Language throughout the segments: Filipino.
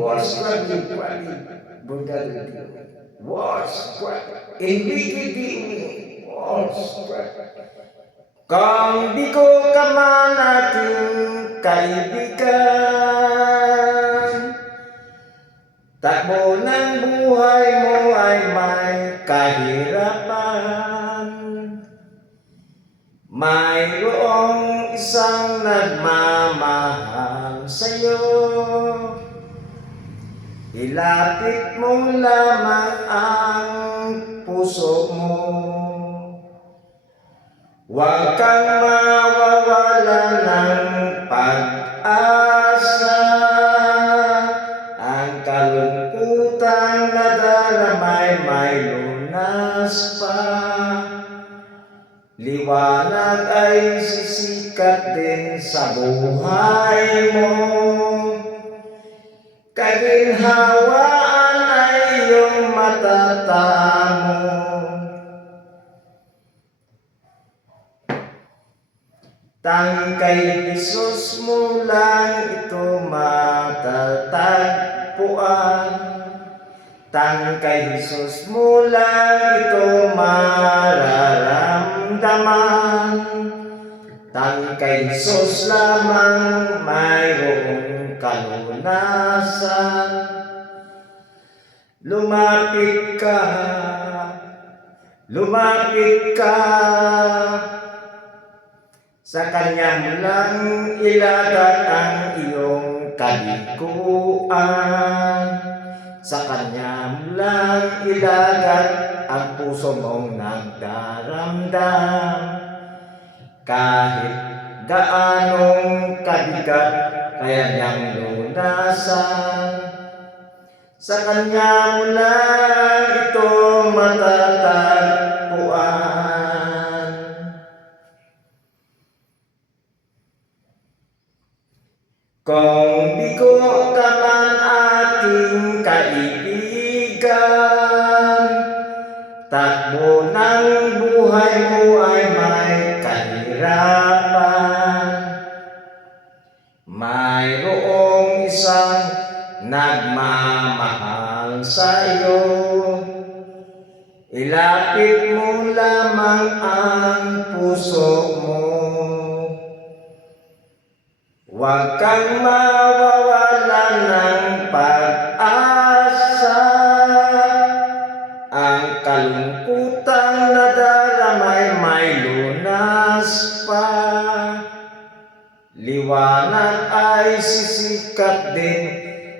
waswali budaya indikidi kung di ko ka man aking kaibigan, takbo ng buhay mo ay may kahirapan. Mayroong isang nagmamahal sa'yo, ilapit mo lamang ang puso mo. Huwag kang mawawala ng pag-asa, ang kalungkutang nadaramay may lunas pa. Liwanag ay sisikat din sa buhay mo, kaginhawaan ay iyong matatamo. Tanging kay Jesus mo lang ito matatagpuan. Tanging kay Jesus mo lang ito mararamdaman. Tanging kay Jesus lamang mayroong kalunasan. Lumapit ka, lumapit ka, sa Kanya mo lang ilagak ang iyong kalikuan. Sa Kanya mo lang ilagak ang puso mong nagdaramdam. Kahit gaanong kabigat kaya niyang lunasan, sa Kanya mo lang ito matatagpuan. Kung di ko ka man ating kaibigan, takbo ng buhay mo ay may kahirapan. Mayroong isang nagmamahal sa iyo, ilapit mo lamang ang puso mo. Huwag kang mawawala ng pag-asa, ang kalungkutang nadaramay may lunas pa. Liwanag ay sisikat din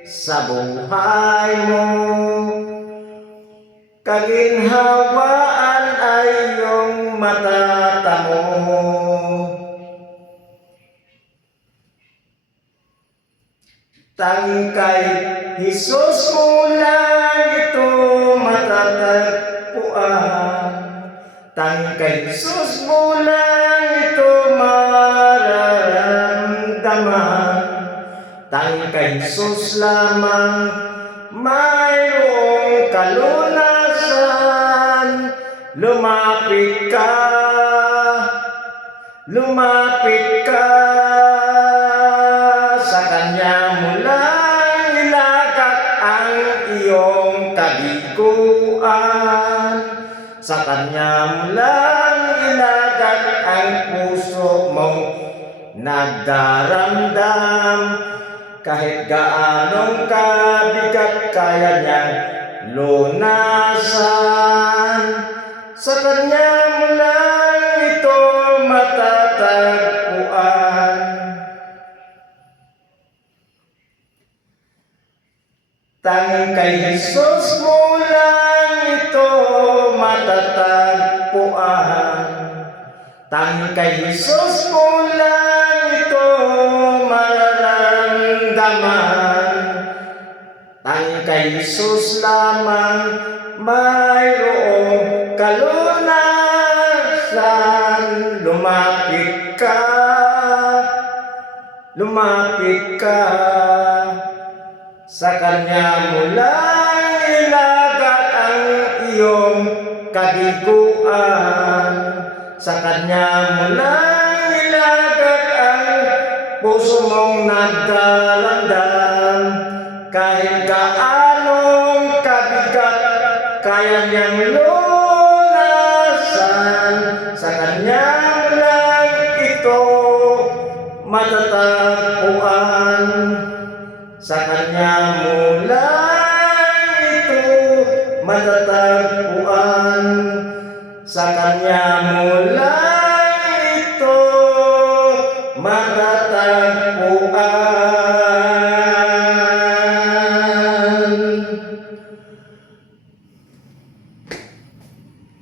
sa buhay mo, kaginhawaan ay iyong matatamo. Tanging kay Jesus mo lang ito matatagpuan. Tanging kay Jesus mo lang ito mararamdaman. Tanging kay Jesus lamang mayroong kalunasan. Lumapit ka, lumapit ka, sa Kanya mo lang ilagak ang iyong kabiguan. Sa Kanya mo lang ilagak ang puso mong nagdaramdam. Kahit gaanong kabigat kaya niyang lunasan, sa Kanya mo lang ito matatagpuan. Tanging kay Jesus mo lang ito matatagpuan. Tanging kay Jesus mo lang ito mararamdaman. Tanging kay Jesus lamang mayroong kalunasan. Lumapit ka, lumapit ka, sa Kanya mo lang ilagak ang iyong kabiguan. Sa Kanya mo lang ilagak ang puso mong nagdaramdam. Kahit gaanong kabigat, kaya niyang lunasan. Sa Kanya mo lang ito matatagpuan. Sa Kanya mo